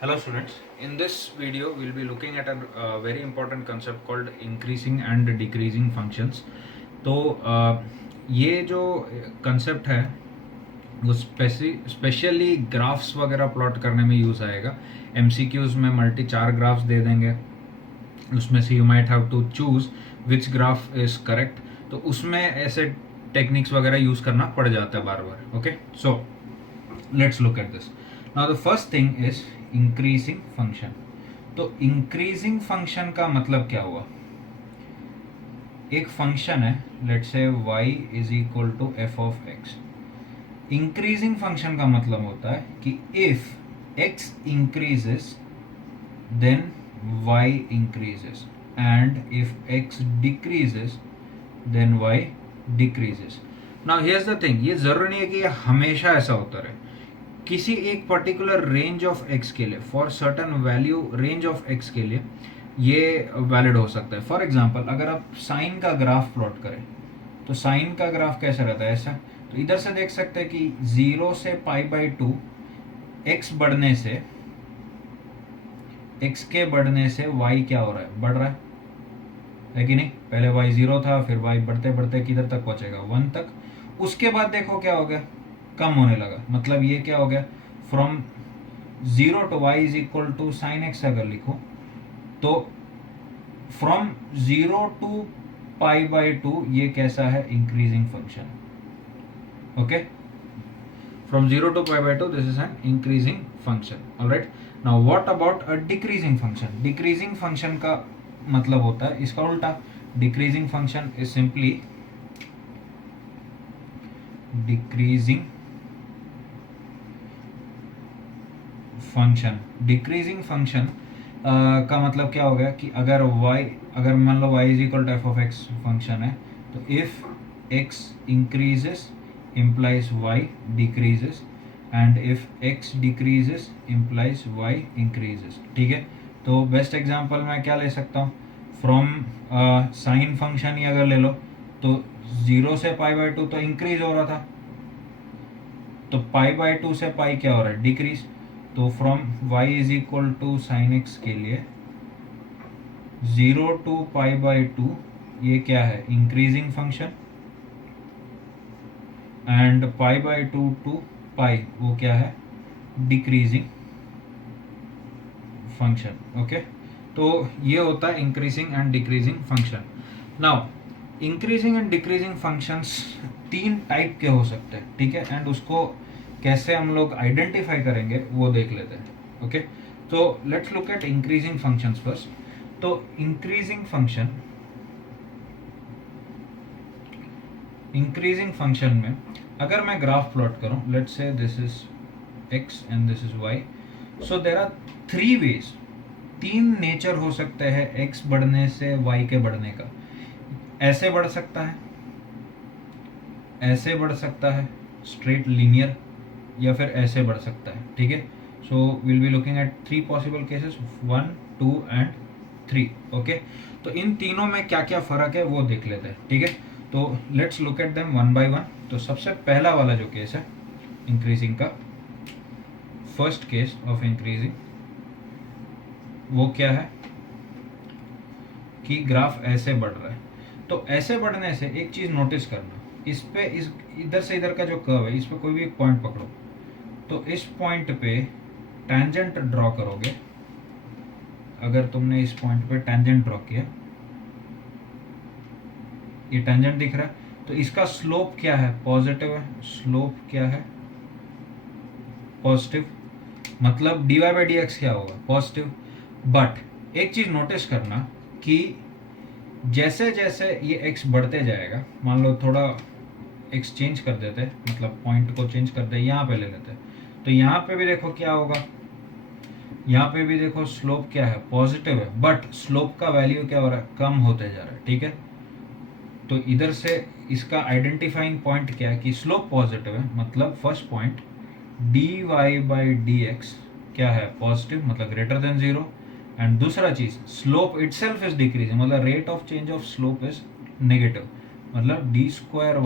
Hello students, in this video we'll be looking at a very important concept called increasing and decreasing functions. तो ये जो concept है वो specially graphs वगैरह plot करने में यूज़ आएगा. MCQs में मल्टी 4 ग्राफ्स दे देंगे, उसमें से you might have to choose which graph is correct. तो उसमें ऐसे टेक्निक्स वगैरह यूज़ करना पड़ जाता है बार बार. Okay, so let's look at this. Now the first thing is increasing function. तो इंक्रीजिंग फंक्शन का मतलब क्या हुआ? एक फंक्शन है, let's say y is equal to f of x. Increasing function का मतलब होता है कि if x increases then y increases, and if x decreases then y decreases. Now here's the thing, ये जरूरी नहीं है कि ये हमेशा ऐसा होता रहे. किसी एक पर्टिकुलर रेंज ऑफ एक्स के लिए, for certain value range of x के लिए ये वैलिड हो सकता है. फॉर एग्जांपल, अगर आप साइन का ग्राफ प्लॉट करें तो साइन का ग्राफ कैसा रहता है? ऐसा. तो इधर से देख सकते हैं कि 0 से π/2 एक्स बढ़ने से, एक्स के बढ़ने से y क्या हो रहा है? बढ़ रहा है कि नहीं? पहले y 0 था, फिर y बढ़ते बढ़ते किधर तक पहुंचेगा? 1 तक. उसके बाद देखो क्या हो गया? कम होने लगा. मतलब ये क्या हो गया? From 0 to y is equal to sine x अगर लिखो तो फ्रॉम 0 टू π/2 ये कैसा है? Increasing function. Okay, from 0 to π/2 this is an increasing function. All right, now what about a decreasing function? Decreasing function का मतलब होता है इसका उल्टा. Decreasing function is simply decreasing function. Decreasing function का मतलब क्या हो गया कि अगर मान लो y is equal to f of x function है, तो if x increases implies y decreases, and if x decreases implies y increases. ठीक है, तो बेस्ट एग्जांपल मैं क्या ले सकता हूँ? फ्रॉम साइन फंक्शन ही अगर ले लो तो 0 से π/2 तो इंक्रीज हो रहा था, तो π/2 से पाई क्या हो रहा है? डिक्रीज. तो from y is equal to sine x के लिए 0 टू π/2 ये क्या है? Increasing function. And π/2 to pi वो क्या है? Decreasing function. ओके, तो ये होता है increasing and decreasing function. Now increasing and decreasing functions 3 type के हो सकते हैं. ठीक है, एंड उसको कैसे हम लोग आइडेंटिफाई करेंगे वो देख लेते हैं. ओके, तो let's look at increasing functions first. तो इंक्रीजिंग फंक्शन में अगर मैं ग्राफ प्लॉट करूं, let's say this is x and this is y, so there are 3 ways. 3 nature हो सकते हैं x बढ़ने से y के बढ़ने का. ऐसे बढ़ सकता है, ऐसे बढ़ सकता है स्ट्रेट लीनियर, या फिर ऐसे बढ़ सकता है. ठीक है, so will be looking at 3 possible cases, 1, 2 and 3. Okay, तो इन तीनों में क्या क्या फर्क है वो देख लेते हैं. ठीक है, तो let's look at them one by one. तो सबसे पहला वाला जो केस है इंक्रीजिंग का, फर्स्ट केस ऑफ इंक्रीजिंग, वो क्या है कि ग्राफ ऐसे बढ़ रहा है. तो ऐसे बढ़ने से एक चीज नोटिस करना, इस पे इस इधर से इधर का जो कर्व है, इस पे कोई भी एक पॉइंट पकड़ो, तो इस पॉइंट पे टेंजेंट ड्रॉ करोगे. अगर तुमने इस पॉइंट पे टेंजेंट ड्रॉ किया, ये टेंजेंट दिख रहा है, तो इसका स्लोप क्या है? पॉजिटिव है. स्लोप क्या है? पॉजिटिव. मतलब dy/dx क्या होगा? पॉजिटिव. बट एक चीज नोटिस करना कि जैसे जैसे ये x बढ़ते जाएगा, मान लो थोड़ा x चेंज कर देते हैं, मतलब पॉइंट को चेंज कर दे, यहाँ पे ले लेते हैं, तो यहाँ पे भी देखो क्या होगा? यहाँ पे भी देखो स्लोप क्या है? पॉजिटिव है. बट स्लोप का वैल्यू क्या हो रहा है? कम होते जा रहा है. ठीक है, तो इधर से इसका आइडेंटिफाइंग पॉइंट क्या है कि स्लोप पॉजिटिव है, मतलब फर्स्ट पॉइंट dy/dx क्या है? पॉजिटिव, मतलब ग्रेटर देन 0. एंड दूसरा चीज, स्लोप इटसेल्फ इज डिक्रीजिंग, मतलब rate of change of slope is negative, मतलब d²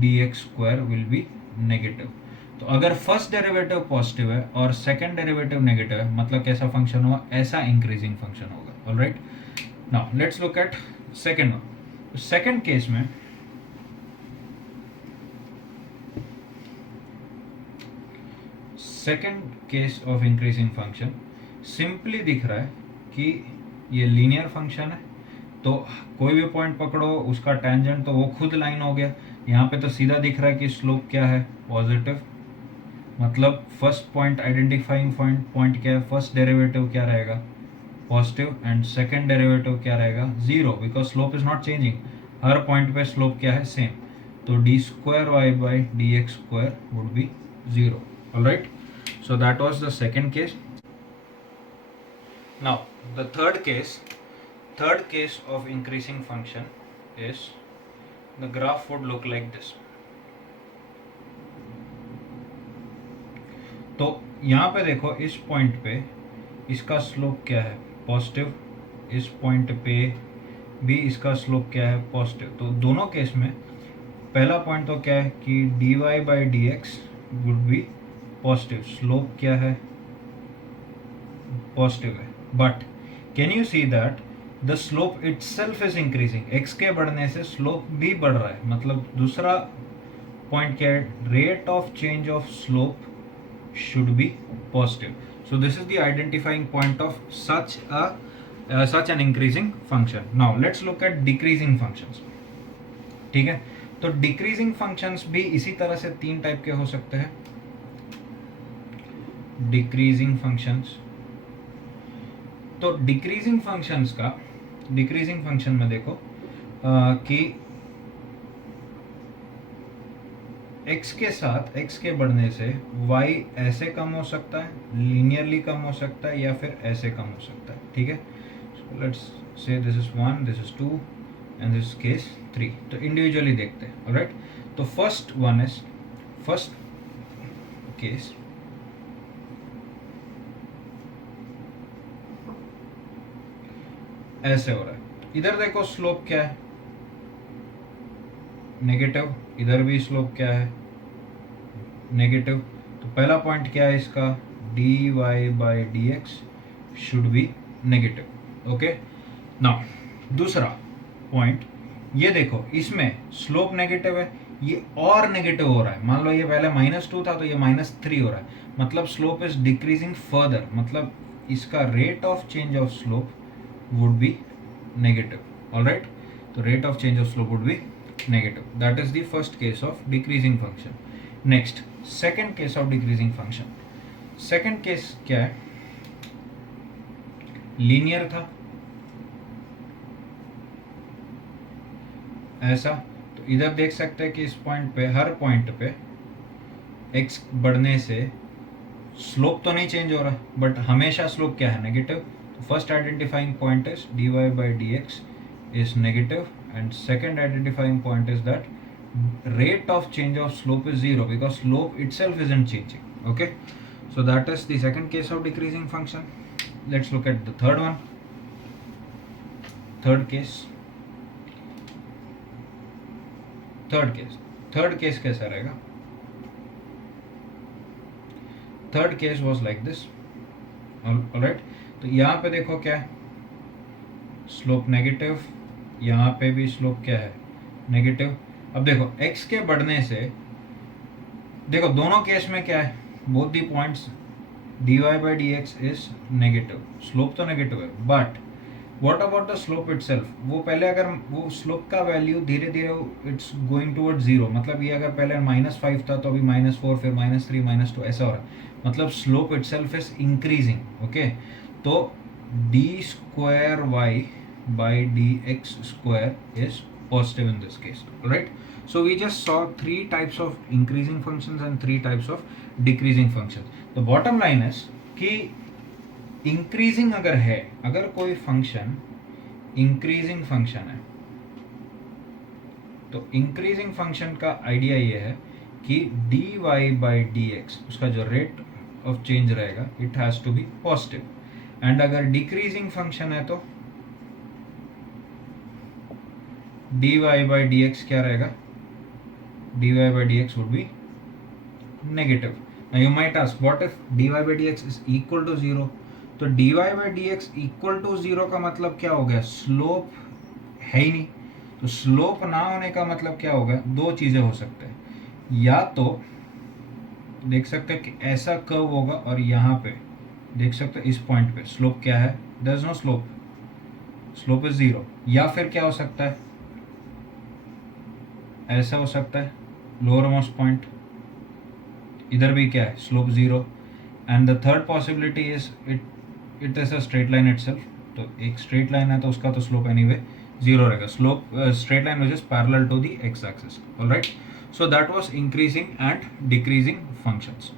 y/dx² will be negative. तो अगर फर्स्ट डेरिवेटिव पॉजिटिव है और सेकंड डेरिवेटिव नेगेटिव है, मतलब कैसा फंक्शन होगा, ऐसा इंक्रीजिंग फंक्शन होगा। Alright, now let's look at second one. Second case में second case of increasing function simply दिख रहा है कि ये लीनियर फंक्शन है, तो कोई भी पॉइंट पकड़ो उसका टेंजेंट तो वो खुद लाइन हो गया। यहाँ पे तो सीधा दिख रहा है कि स्लोप क्या है, पॉजिटिव, मतलब फर्स्ट पॉइंट आइडेंटिफाइंग पॉइंट क्या है, फर्स्ट डेरिवेटिव क्या रहेगा, पॉजिटिव, एंड सेकंड डेरिवेटिव क्या रहेगा, zero, because slope is not changing, हर पॉइंट पे स्लोप क्या है, सेम। तो d square y by d x square would be zero. Alright, so that was the second case. Now the third case of increasing function is the graph would look like this. तो यहाँ पे देखो इस point पे इसका slope क्या है, positive, इस पॉइंट पे भी इसका स्लोप क्या है, पॉजिटिव। तो दोनों केस में पहला पॉइंट तो क्या है कि dy by d x would B positive, slope क्या है, पॉजिटिव है, but can you see that the slope itself is increasing, x के बढ़ने से स्लोप भी बढ़ रहा है, मतलब दूसरा पॉइंट क्या है, rate of change of slope should be positive. So this is the identifying point of such an increasing function. Now let's look at decreasing functions. ठीक है, तो डिक्रीजिंग फंक्शंस भी इसी तरह से तीन टाइप के हो सकते हैं। डिक्रीजिंग फंक्शंस, तो डिक्रीजिंग फंक्शंस का, डिक्रीजिंग फंक्शन में देखो कि x के साथ, x के बढ़ने से y ऐसे कम हो सकता है, लीनियरली कम हो सकता है, या फिर ऐसे कम हो सकता है। ठीक है, so let's say this is 1, this is 2 and this case 3। तो इंडिविजुअली देखते हैं। ऑलराइट, तो first one is, first case ऐसे हो रहा है, इधर देखो स्लोप क्या है, नेगेटिव, इधर भी स्लोप क्या है, नेगेटिव। तो पहला पॉइंट क्या है इसका, d y by d x should be negative. Okay, now दूसरा पॉइंट, ये देखो इसमें स्लोप नेगेटिव है, ये और नेगेटिव हो रहा है, मान लो ये पहले -2 था तो ये -3 हो रहा है, मतलब स्लोप इज डिक्रीजिंग फर्दर, मतलब इसका rate of change of slope would be negative. All right, so rate of change of slope would be negative. That is the first case of decreasing function. Next, second case of decreasing function. Second case क्या है, linear था ऐसा, तो इधर देख सकते हैं कि इस पॉइंट पे, हर पॉइंट पे x बढ़ने से स्लोप तो नहीं चेंज हो रहा, बट हमेशा स्लोप क्या है, negative. First identifying point is dy by dx is negative, and second identifying point is that rate of change of slope is 0 because slope itself isn't changing. Okay, so that is the second case of decreasing function. Let's look at the third one. Third case कैसा रहेगा? Third case was like this. All right, तो यहाँ पे देखो क्या है, slope negative, यहाँ पे भी स्लोप क्या है, नेगेटिव। अब देखो x के बढ़ने से, देखो दोनों केस में क्या है, both the points dy by d x is negative, slope तो नेगेटिव है, but what about the slope itself, वो पहले अगर वो स्लोप का वैल्यू धीरे धीरे इट्स गोइंग टुवर्ड जीरो, मतलब ये अगर पहले -5 था तो अभी -4, फिर -3, -2 ऐसा हो रहा है, मतलब slope itself is increasing. Okay, तो d square y by d x square is positive in this case. Right, so we just saw 3 types of increasing functions and 3 types of decreasing functions. The bottom line is कि increasing अगर है, अगर कोई function increasing function है, तो increasing function का idea ये है कि d y by d x, उसका जो रेट ऑफ चेंज रहेगा, it has to be positive. And अगर डिक्रीजिंग फंक्शन है तो dy बाई डी एक्स क्या रहेगा, dy by d x would be negative. Now you might ask, what if dy by dx is equal to 0? तो dy by dx equal to 0 का मतलब क्या हो गया? स्लोप है ही नहीं. तो स्लोप ना होने का मतलब क्या होगा? दो चीजें हो सकते हैं. या तो देख सकते हैं कि ऐसा कर्व होगा और यहाँ पे देख सकते हैं इस पॉइंट पे स्लोप क्या है? There is no slope, slope is 0. या फिर क्या हो सकता है? ऐसा हो सकता है, लोअर मोस्ट पॉइंट, इधर भी क्या है? Slope 0. And the third possibility is it is a straight line itself. तो एक स्ट्रेट लाइन है तो उसका तो स्लोप एनीवे 0 रहेगा. Slope straight line which is parallel to the x axis. All right, so that was increasing and decreasing functions.